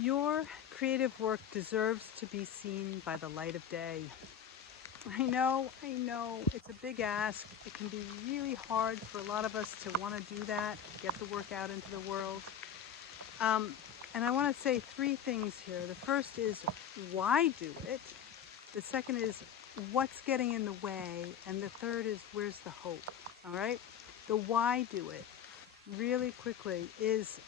Your creative work deserves to be seen by the light of day. I know, it's a big ask. It can be really hard for a lot of us to want to do that, get the work out into the world. Um, and I want to say three things here. The first is why do it? The second is what's getting in the way? And the third is where's the hope? All right? The why do it, really quickly, is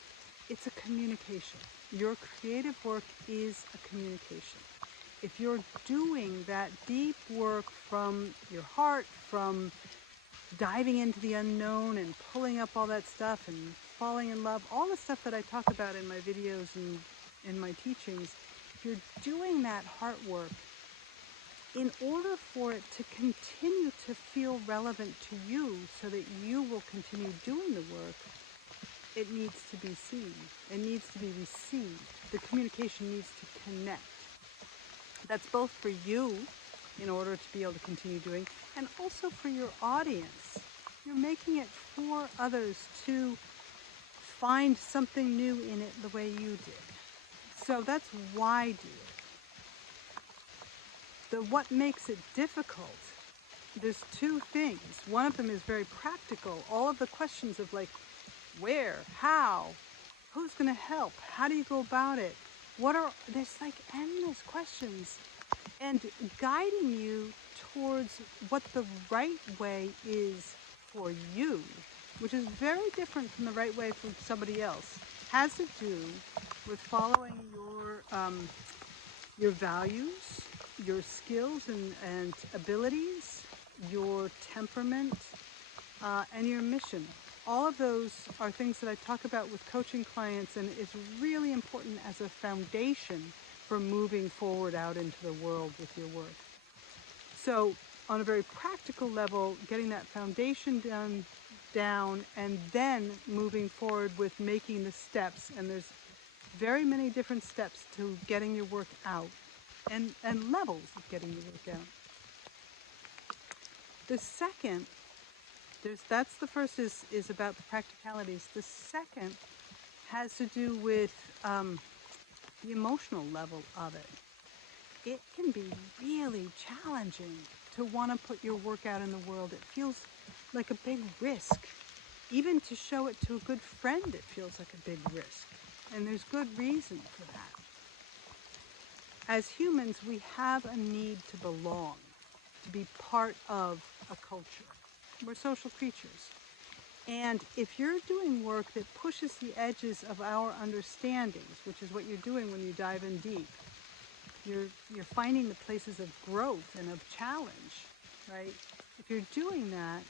it's a communication. Your creative work is a communication. If you're doing that deep work from your heart, from diving into the unknown and pulling up all that stuff and falling in love, all the stuff that I talk about in my videos and in my teachings, if you're doing that heart work, in order for it to continue to feel relevant to you so that you will continue doing the work, it needs to be seen. It needs to be received. The communication needs to connect. That's both for you in order to be able to continue doing, and also for your audience. You're making it for others to find something new in it the way you did. So that's why do it. The what makes it difficult, there's two things. One of them is very practical. All of the questions of like, where, how, who's going to help, how do you go about it? There's like endless questions, and guiding you towards what the right way is for you, which is very different from the right way for somebody else, has to do with following your values, your skills and abilities, your temperament, and your mission. All of those are things that I talk about with coaching clients, and it's really important as a foundation for moving forward out into the world with your work. So on a very practical level, getting that foundation down and then moving forward with making the steps. And there's very many different steps to getting your work out and levels of getting your work out. The second, that's the first is about the practicalities. The second has to do with the emotional level of it. It can be really challenging to want to put your work out in the world. It feels like a big risk. Even to show it to a good friend, it feels like a big risk. And there's good reason for that. As humans, we have a need to belong, to be part of a culture. We're social creatures. And if you're doing work that pushes the edges of our understandings, which is what you're doing when you dive in deep, you're finding the places of growth and of challenge, right? If you're doing that,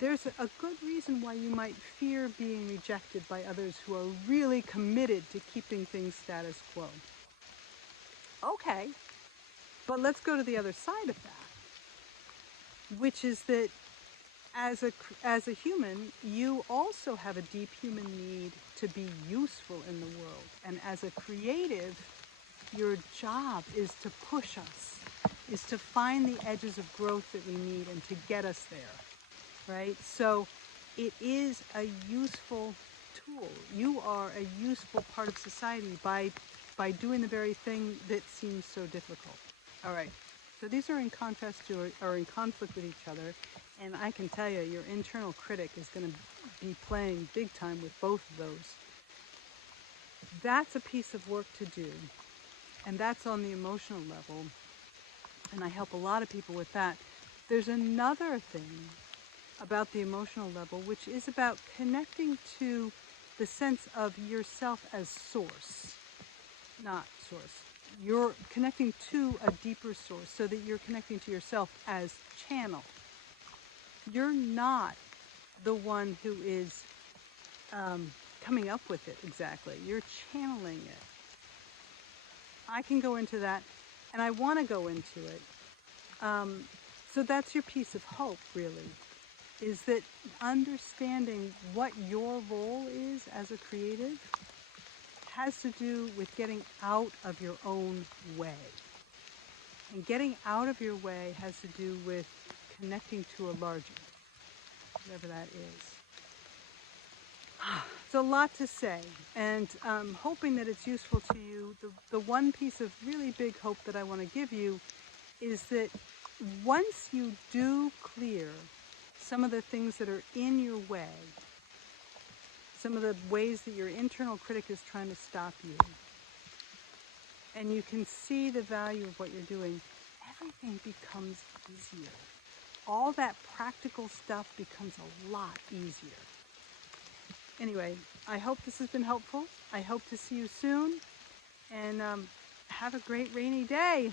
there's a good reason why you might fear being rejected by others who are really committed to keeping things status quo. Okay, but let's go to the other side of that, which is that as a human, you also have a deep human need to be useful in the world. And as a creative, your job is to push us, is to find the edges of growth that we need and to get us there, right? So it is a useful tool. You are a useful part of society by doing the very thing that seems so difficult. All right. So these are in contrast to or in conflict with each other. And I can tell you, your internal critic is going to be playing big time with both of those. That's a piece of work to do. And that's on the emotional level. And I help a lot of people with that. There's another thing about the emotional level, which is about connecting to the sense of yourself as source, not source. You're connecting to a deeper source so that you're connecting to yourself as channel. You're not the one who is coming up with it exactly. You're channeling it. I can go into that, and I want to go into it. So that's your piece of hope, really, is that understanding what your role is as a creative has to do with getting out of your own way. And getting out of your way has to do with connecting to a larger, whatever that is. It's a lot to say, and hoping that it's useful to you. The one piece of really big hope that I want to give you is that once you do clear some of the things that are in your way, some of the ways that your internal critic is trying to stop you, and you can see the value of what you're doing, everything becomes easier. All that practical stuff becomes a lot easier. Anyway, I hope this has been helpful. I hope to see you soon, and have a great rainy day.